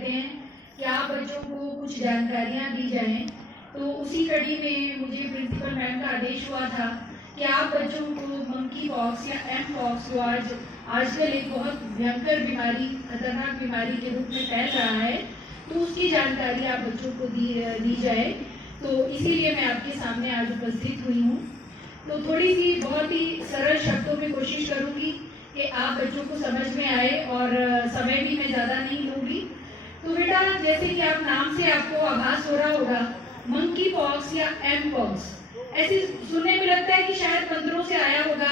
कहते हैं कि आप बच्चों को कुछ जानकारियाँ दी जाएं, तो उसी कड़ी में मुझे प्रिंसिपल मैम का आदेश हुआ था कि आप बच्चों को मंकी पॉक्स या एम पॉक्स जो आजकल एक बहुत भयंकर बीमारी, खतरनाक बीमारी के रूप में फैल रहा है, तो उसकी जानकारी आप बच्चों को दी जाए। तो इसीलिए मैं आपके सामने आज उपस्थित हुई हूँ। तो थोड़ी सी बहुत ही सरल शब्दों में कोशिश करूँगी कि आप बच्चों को समझ में आए, और समय भी मैं ज़्यादा नहीं लूँगी। तो बेटा, जैसे कि आप नाम से आपको आभास हो रहा होगा, मंकी पॉक्स या एम पॉक्स, ऐसे सुनने में लगता है कि शायद बंदरों से आया होगा,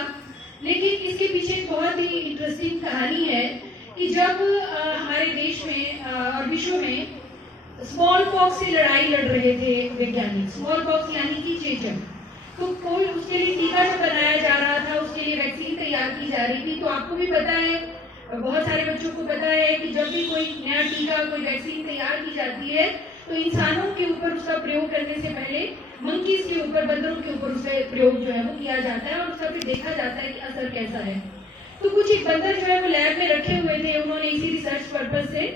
लेकिन इसके पीछे एक बहुत ही इंटरेस्टिंग कहानी है कि जब हमारे देश में और विश्व में स्मॉल पॉक्स की लड़ाई लड़ रहे थे वैज्ञानिक, स्मॉल पॉक्स यानी कि चेचक, तो कोई उसके लिए टीका जो बनाया जा रहा था, उसके लिए वैक्सीन तैयार की जा रही थी। तो आपको भी पता है, बहुत सारे बच्चों को पता है कि जब भी कोई नया टीका, कोई वैक्सीन तैयार की जाती है, तो इंसानों के ऊपर उसका प्रयोग करने से पहले मंकीज के ऊपर, बंदरों के ऊपर उसका प्रयोग जो है वो किया जाता है, और उसका फिर देखा जाता है कि असर कैसा है। तो कुछ एक बंदर जो है वो लैब में रखे हुए थे उन्होंने इसी रिसर्च पर्पज से,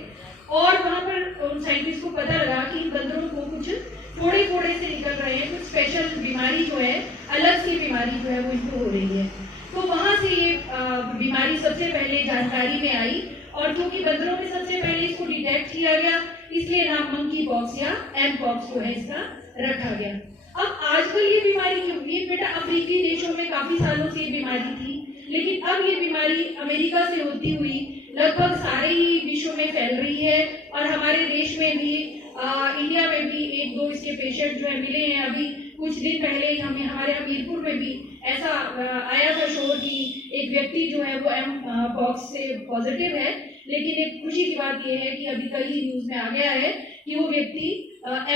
और वहां पर उन साइंटिस्ट को पता लगा कि इन बंदरों को कुछ फोड़े फोड़े से निकल रहे हैं, कुछ स्पेशल बीमारी जो है, अलग सी बीमारी जो है वो इनको हो रही है। तो वहां से ये बीमारी सबसे पहले जानकारी में आई, और क्योंकि बंदरों में सबसे पहले इसको डिटेक्ट किया गया, इसलिए नाम मंकी पॉक्स या एम पॉक्स जो है इसका रखा गया। अब आजकल ये बीमारी क्यों हुई है बेटा? अफ्रीकी देशों में काफी सालों से ये बीमारी थी, लेकिन अब ये बीमारी अमेरिका से होती हुई लगभग सारे ही विश्व में फैल रही है, और हमारे देश में भी, इंडिया में भी एक दो इसके पेशेंट जो है मिले हैं। अभी कुछ दिन पहले ही हमें हमारे हमीरपुर में भी ऐसा आया था शोर कि एक व्यक्ति जो है वो एम पॉक्स से पॉजिटिव है, लेकिन एक खुशी की बात यह है कि अभी कल ही न्यूज में आ गया है कि वो व्यक्ति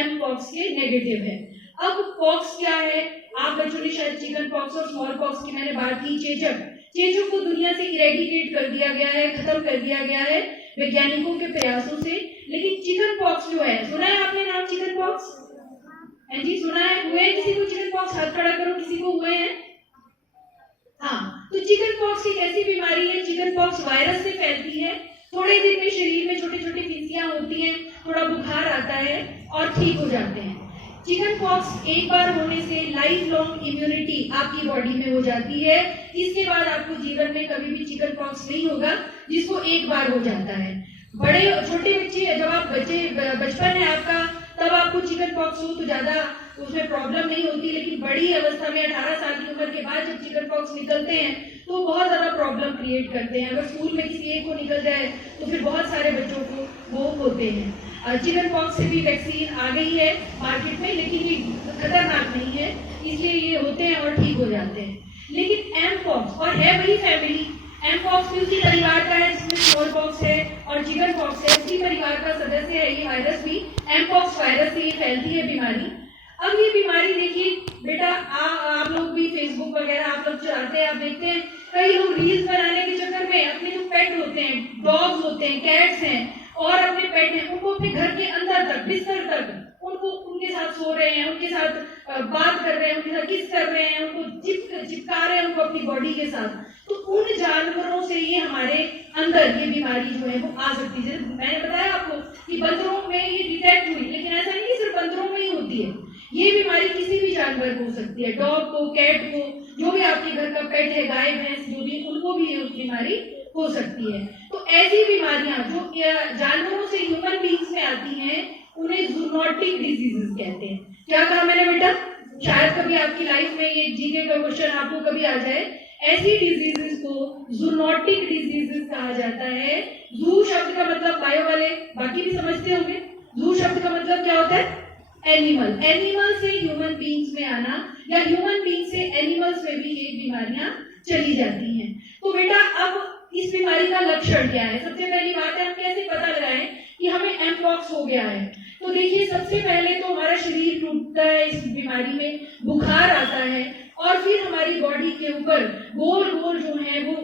एम पॉक्स के नेगेटिव है। अब पॉक्स क्या है? आप बच्चों ने शायद चिकन पॉक्स और स्मॉल पॉक्स की मैंने बात की। चेचक को दुनिया से इरेडिकेट कर दिया गया है, खत्म कर दिया गया है वैज्ञानिकों के प्रयासों से, लेकिन चिकन पॉक्स जो है, सुना है आपने नाम चिकन पॉक्स? है जी, सुना है? हुए हैं किसी को चिकन पॉक्स? हाथ खड़ा करो, किसी को हुए हैं? हाँ, तो चिकन पॉक्स एक ऐसी बीमारी है, चिकन पॉक्स वायरस से फैलती है। थोड़े दिन में शरीर में छोटी छोटी फिंसियां होती हैं, थोड़ा बुखार आता है और ठीक हो जाते हैं। चिकन पॉक्स एक बार होने से लाइफ लॉन्ग इम्यूनिटी आपकी बॉडी में हो जाती है। इसके बाद आपको जीवन में कभी भी चिकन पॉक्स नहीं होगा, जिसको एक बार हो जाता है। बड़े छोटे बच्चे, जब आप बचपन है आपका, तब आपको चिकन पॉक्स हो तो ज्यादा उसमें प्रॉब्लम नहीं होती, लेकिन बड़ी अवस्था में 18 साल की उम्र के बाद जब चिकन पॉक्स निकलते हैं तो बहुत ज्यादा प्रॉब्लम क्रिएट करते हैं। अगर स्कूल में किसी एक को निकल जाए तो फिर बहुत सारे बच्चों को वो होते हैं। चिकन पॉक्स से भी वैक्सीन आ गई है मार्केट में, लेकिन ये खतरनाक नहीं है, इसलिए ये होते हैं और ठीक हो जाते हैं। लेकिन एम पॉक्स, और है वही फैमिली, एम पॉक्स भी उसी परिवार का है जिसमें स्मॉल पॉक्स है और चिकन पॉक्स है, उसी परिवार का सदस्य है ये वायरस भी। एम पॉक्स वायरस से ये फैलती है बीमारी। अब ये बीमारी देखिए बेटा, आप लोग भी फेसबुक वगैरह आप लोग चलाते हैं, आप देखते हैं कई लोग रील्स बनाने के चक्कर में अपने जो पेट होते हैं, डॉग्स होते हैं, कैट्स हैं और अपने पेट हैं, उनको अपने घर के अंदर तक, बिस्तर तक उनको, उनके साथ सो रहे हैं, उनके साथ बात कर रहे हैं, उनके साथ किस कर रहे हैं, उनको चिपका रहे हैं उनको अपनी बॉडी के साथ। तो उन जानवरों से ये हमारे अंदर ये बीमारी जो है वो आ सकती है। मैंने बताया आपको कि बंदरों में ये डिटेक्ट हुई, लेकिन ऐसा नहीं कि सिर्फ बंदरों में ही होती है, ये बीमारी किसी भी जानवर को हो सकती है, डॉग को, कैट को, जो भी आपके घर का पेट है, गाय भैंस जो भी, उनको भी ये बीमारी हो सकती है। तो ऐसी बीमारियां जो जानवरों से ह्यूमन बींग्स में आती हैं उन्हें जूनोटिक डिजीजेस कहते हैं। क्या कहा मैंने बेटा? शायद कभी आपकी लाइफ में ये जीके का क्वेश्चन आपको कभी आ जाए। ऐसी डिजीजेस को जूनोटिक डिजीजेस कहा जाता है। जू शब्द का मतलब बायो वाले बाकी भी समझते होंगे। जू शब्द का मतलब क्या होता है? एनिमल। एनिमल से ह्यूमन बींग्स में आना या ह्यूमन बींग से एनिमल्स में भी ये बीमारियां चली जाती हैं। तो बेटा, अब इस बीमारी का लक्षण क्या है? सबसे पहली बात है, हम कैसे पता लगाएं कि हमें एम पॉक्स हो गया है? तो देखिए, सबसे पहले तो हमारा शरीर टूटता है, इस बीमारी में बुखार आता है, और फिर हमारी बॉडी के ऊपर गोल गोल जो है वो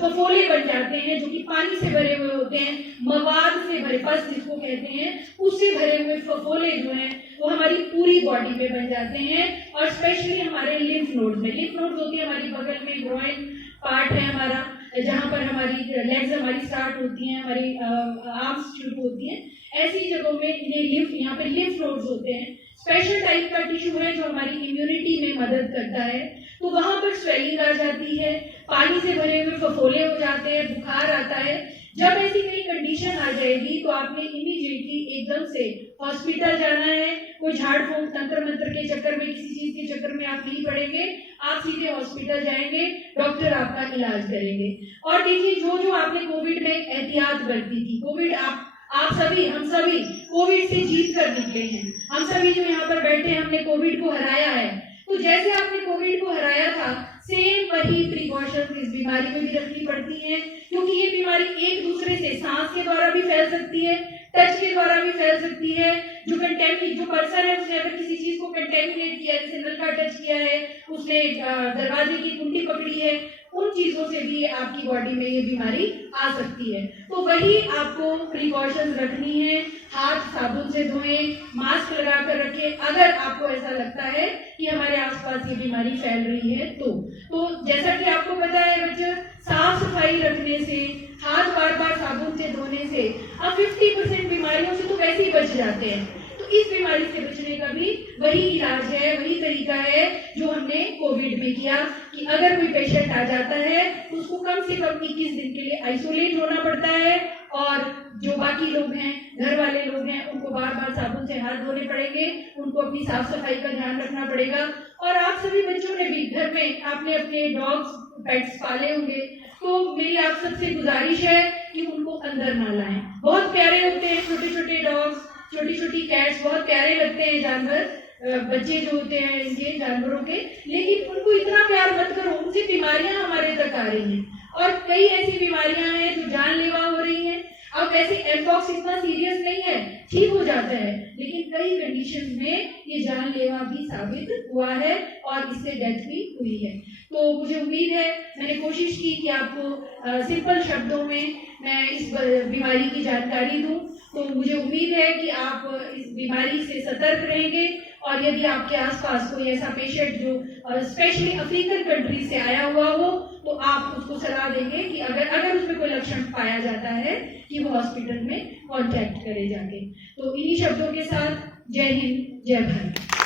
फफोले बन जाते हैं, जो कि पानी से भरे हुए होते हैं, मवाद से भरे, पस जिसको कहते हैं, उससे भरे हुए फफोले जो हैं वो हमारी पूरी बॉडी में बन जाते हैं, और स्पेशली हमारे लिम्फ नोड्स में। लिम्फ नोड्स होती है हमारी बगल में, ग्रोइन पार्ट है हमारा, जहां पर हमारी लेग्स हमारी स्टार्ट होती हैं, हमारी आर्म्स शुरू होती हैं। ऐसी जगहों में इन्हें लिम्फ, यहाँ पे लिम्फ नोड्स होते हैं, स्पेशल टाइप का टिश्यू है जो हमारी इम्यूनिटी में मदद करता है, तो वहां पर स्वेलिंग आ जाती है, पानी से भरे हुए फफोले हो जाते हैं, बुखार आता है। जब ऐसी कोई कंडीशन आ जाएगी तो आपने इमीडिएटली एकदम से हॉस्पिटल जाना है। कोई झाड़ फूंक तंत्र मंत्र के चक्कर में, किसी चीज के चक्कर में आप नहीं पड़ेंगे, आप सीधे हॉस्पिटल जाएंगे, डॉक्टर आपका इलाज करेंगे। और देखिए, जो जो आपने कोविड में एहतियात बरती थी, कोविड आप सभी, हम सभी कोविड से जीत कर निकले हैं। हम सभी जो यहाँ पर बैठे हैं, हमने कोविड को हराया है। तो जैसे आपने कोविड को हराया था, सेम वही प्रिकॉशन इस बीमारी में भी रखनी पड़ती है, क्योंकि ये बीमारी एक दूसरे से सांस के द्वारा भी फैल सकती है, टच के द्वारा भी फैल सकती है। जो पर्सन है उसने अगर किसी चीज को कंटेमिनेट किया, जैसे नल का टच किया है, उसने दरवाजे की कुंडी पकड़ी है, उन चीजों से भी आपकी बॉडी में ये बीमारी आ सकती है। तो वही आपको प्रिकॉशंस रखनी है। हाथ साबुन से धोएं, मास्क लगा कर रखें। अगर आपको ऐसा लगता है कि हमारे आसपास ये बीमारी फैल रही है तो जैसा कि आपको पता है बच्चों, साफ सफाई रखने से, हाथ बार बार साबुन से धोने से अब 50% बीमारियों से तो वैसे ही बच जाते हैं। तो इस बीमारी से बचने का भी वही इलाज है, वही तरीका है जो हमने कोविड में किया कि अगर कोई पेशेंट आ जाता है तो उसको कम से कम 21 दिन के लिए आइसोलेट होना पड़ता है, और जो बाकी लोग हैं, घर वाले लोग हैं, उनको बार बार साबुन से हाथ धोने पड़ेंगे, उनको अपनी साफ सफाई का ध्यान रखना पड़ेगा। और आप सभी बच्चों ने भी घर में आपने अपने डॉग्स, पेट्स पाले होंगे, तो मेरी आप सबसे गुजारिश है कि उनको अंदर ना लाएं। बहुत प्यारे होते हैं छोटे छोटे डॉग्स, छोटी छोटी कैट्स, बहुत प्यारे लगते हैं जानवर, बच्चे जो होते हैं इनके जानवरों के, लेकिन उनको इतना प्यार मत करो, उनसे बीमारियां हमारे तक आ रही हैं, और कई ऐसी बीमारियां हैं जो जानलेवा हो रही हैं। अब वैसे एमपॉक्स इतना सीरियस नहीं है, ठीक हो जाता है, लेकिन कई कंडीशंस में ये जानलेवा भी साबित हुआ है और इससे डेथ भी हुई है। तो मुझे उम्मीद है, मैंने कोशिश की कि आपको सिंपल शब्दों में मैं इस बीमारी की जानकारी दूं। तो मुझे उम्मीद है कि आप इस बीमारी से सतर्क रहेंगे, और यदि आपके आसपास कोई ऐसा पेशेंट जो स्पेशली अफ्रीकन कंट्री से आया हुआ हो, तो आप उसको सलाह देंगे कि अगर उसमें कोई लक्षण पाया जाता है कि वो हॉस्पिटल में कांटेक्ट करे जाके। तो इन्हीं शब्दों के साथ जय हिंद, जय भारत।